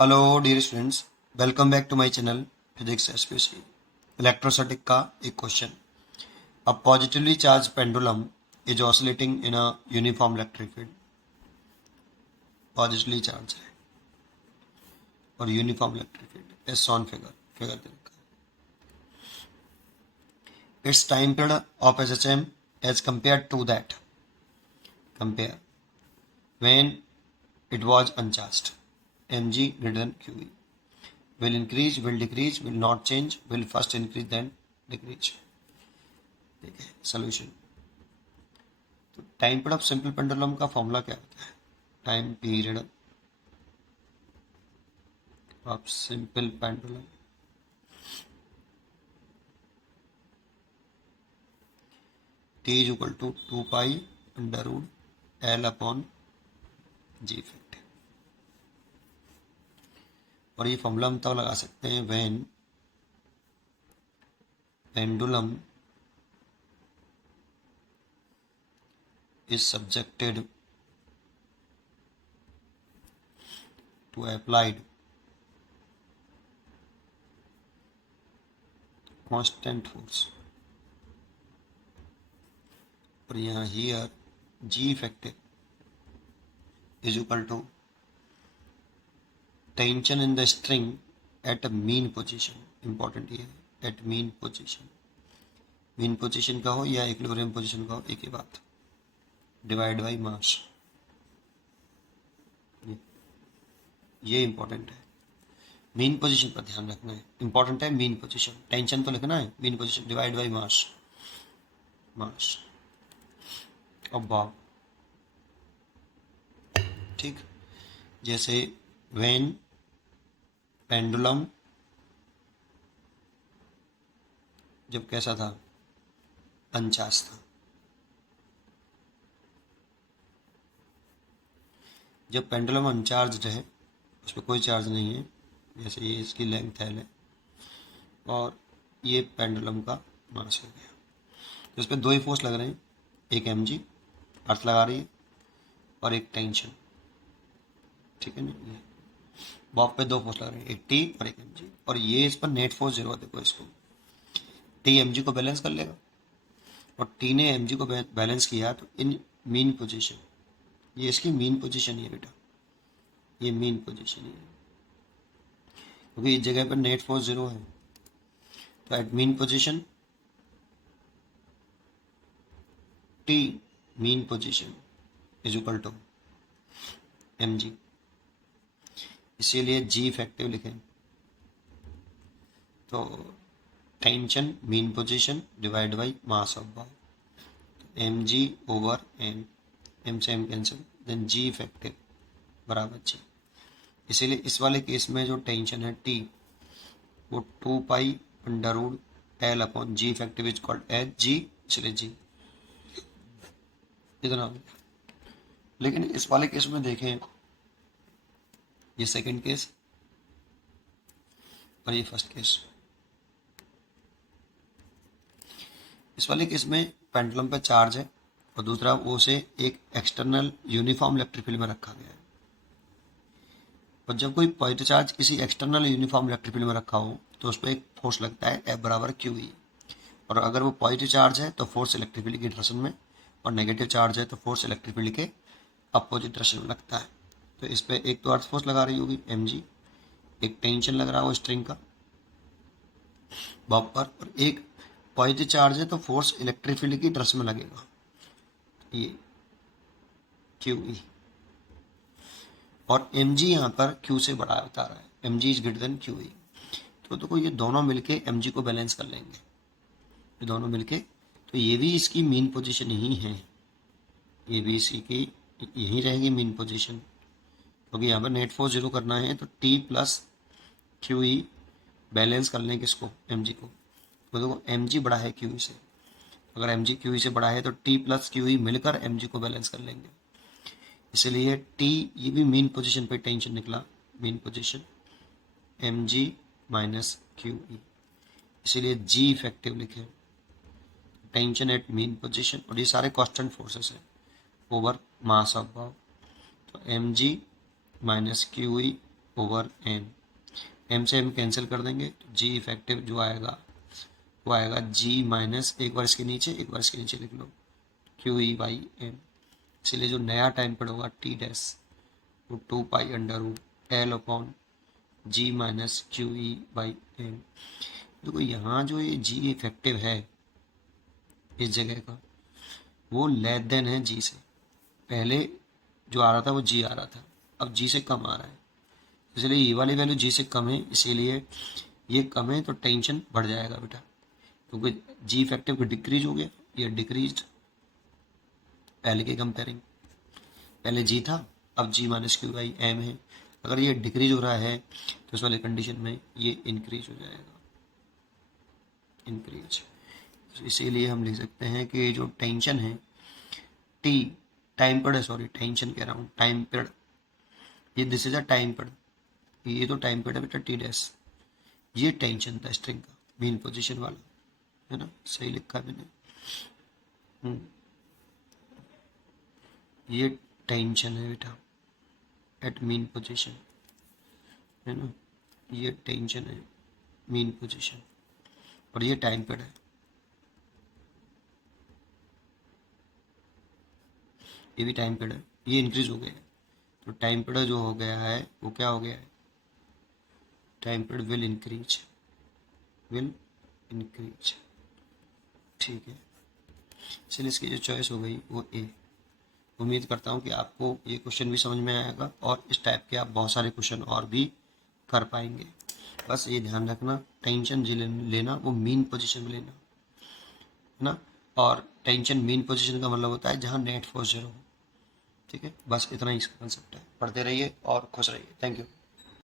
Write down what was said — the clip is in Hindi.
Hello dear students, welcome back to my channel physics SPC. Electrostatic का एक question. A positively charge pendulum is oscillating in a uniform electric field. Positively charge है और uniform electric field as on figure दे रखा है। It's time period of SHM as compare to that, compare when it was uncharged, mg greater than qe, will increase, will decrease, will not change, will first increase then decrease। ठीक है, सोल्यूशन। तो time period of simple pendulum का फॉर्मूला क्या होता है? Time period of simple pendulum T is equal to 2 pi under root L upon G factor. और ये फॉर्मूला हम तब लगा सकते हैं when pendulum is subjected to applied constant force। और यहाँ here G factor is equal to tension in the string at mean position. Important ये है, at mean position. Mean position का हो या इक्विलिब्रियम पोजीशन का हो, एक ही बात। डिवाइड बाई मास, ये इंपॉर्टेंट है। मीन पोजीशन पर ध्यान रखना है, इंपॉर्टेंट है मीन पोजीशन। टेंशन तो लिखना है, mean position divide by mass, mass अब भाव। ठीक, जैसे व्हेन पेंडुलम जब कैसा था, अनचार्ज था। जब पेंडुलम अनचार्ज है, उस पर कोई चार्ज नहीं है, जैसे ये इसकी लेंथ एल है और ये पेंडुलम का मास हो गया, तो इस पर दो ही फोर्स लग रहे हैं, एक mg अर्थ लगा रही है और एक टेंशन। ठीक है ना, ये बॉब पे दो फोर्स लग रहे हैं, एक टी और एक mg, और ये इस पर नेट फोर्स जीरो। देखो इसको, टी mg को बैलेंस कर लेगा और टी ने mg को बैलेंस किया, तो इन मीन पोजीशन, ये इसकी मीन पोजीशन है बेटा, ये मीन पोजीशन है, क्योंकि इस जगह पर नेट फोर्स जीरो है। तो at mean position T mean position is equal to mg, इसीलिए जी इफेक्टिव लिखें। तो tension mean position divide by mass of ball, mg over m से m cancel, then G effective बराबर जी। इसीलिए इस वाले केस में जो टेंशन है T, वो 2 pi under root L upon G effective is called H G, इसलिए जी इतना। लेकिन इस वाले केस में देखें, ये सेकंड केस और ये फर्स्ट केस। इस वाले केस में पेंडुलम पे चार्ज है और दूसरा वो से एक एक्सटर्नल यूनिफॉर्म इलेक्ट्रिक फील्ड में रखा गया है। और जब कोई पॉजिटिव चार्ज किसी एक्सटर्नल यूनिफॉर्म इलेक्ट्रिक फील्ड में रखा हो, तो उस पर एक फोर्स लगता है F बराबर QE। और अगर वो पॉजिटिव चार्ज है तो फोर्स इलेक्ट्रिक फील्ड की डायरेक्शन में, और नेगेटिव चार्ज है तो फोर्स इलेक्ट्रिक फील्ड के अपोजिट डायरेक्शन में लगता है। तो इस पर एक तो अर्थ फोर्स लगा रही होगी mg, एक टेंशन लग रहा हो स्ट्रिंग का बॉब पर, और एक पॉजिटिव चार्ज है तो फोर्स इलेक्ट्रिक फील्ड की डायरेक्शन में लगेगा, ये QE। और mg यहाँ पर q से बड़ा बता रहा है, mg is greater than QE। तो देखो ये दोनों मिलके mg को बैलेंस कर लेंगे, ये दोनों मिलके। तो ये भी इसकी मीन पोजीशन ही है, ये भी इसी की यही रहेगी मीन पोजीशन, क्योंकि यहाँ पर नेट फोर्स जीरो करना है। तो T प्लस QE बैलेंस कर लें किसको, mg को। तो देखो mg बड़ा है QE से, अगर mg QE से बड़ा है तो T प्लस QE मिलकर mg को बैलेंस कर लेंगे। इसलिए T, ये भी मीन पोजीशन पे टेंशन निकला, mean position mg minus QE, इसीलिए G इफेक्टिव लिखे, टेंशन एट मीन पोजीशन। और ये सारे कांस्टेंट फोर्सेस हैं ओवर मास ऑफ बॉल। तो mg minus QE over M, M से एम कैंसिल कर देंगे तो जी इफेक्टिव जो आएगा वो आएगा जी माइनस, एक बार इसके नीचे एक बार इसके नीचे लिख लो, क्यू ई बाई एम। इसलिए जो नया टाइम पीरियड होगा टी डैश वो 2 pi under root L upon G minus Q E by M. देखो यहाँ जो ये जी इफेक्टिव है इस जगह का वो लेस देन है जी से, पहले जो आ रहा था वो जी आ रहा था, अब जी से कम आ रहा है, इसलिए ये वाली वैल्यू जी से कम है, इसीलिए ये कम है तो टेंशन बढ़ जाएगा बेटा, क्योंकि जी इफेक्टिव डिक्रीज हो गया, ये डिक्रीज पहले के कंपेयरिंग, पहले जी था अब जी माइनस क्यू बाई एम है, अगर ये डिक्रीज हो रहा है तो उस वाले कंडीशन में ये इंक्रीज हो जाएगा, इंक्रीज। इसीलिए हम लिख सकते हैं कि जो टेंशन है T time period, sorry tension कह रहा हूँ, टाइम पीरियड, ये this is a time period, ये तो टाइम पीरियड है बेटा टी डैश, ये टेंशन था स्ट्रिंग का मेन पोजीशन वाला, है ना, सही लिखा मैंने। ये टेंशन है बेटा एट मीन पोजीशन, है ना, ये टेंशन है मीन पोजीशन, और ये टाइम पीरियड है, ये भी टाइम पीरियड है, ये इंक्रीज हो गया है, तो टाइम पीरियड जो हो गया है वो क्या हो गया है, time period will increase, will increase, ठीक है। इसलिए इसकी जो चॉइस हो गई वो ए। उम्मीद करता हूँ कि आपको ये क्वेश्चन भी समझ में आएगा और इस टाइप के आप बहुत सारे क्वेश्चन और भी कर पाएंगे। बस ये ध्यान रखना टेंशन जो लेना वो मीन पोजीशन में लेना, है ना, और टेंशन मीन पोजीशन का मतलब होता है जहाँ नेट फोर्स 0 हो, ठीक है। बस इतना ही इसका कंसेप्ट है, पढ़ते रहिए और खुश रहिए, थैंक यू।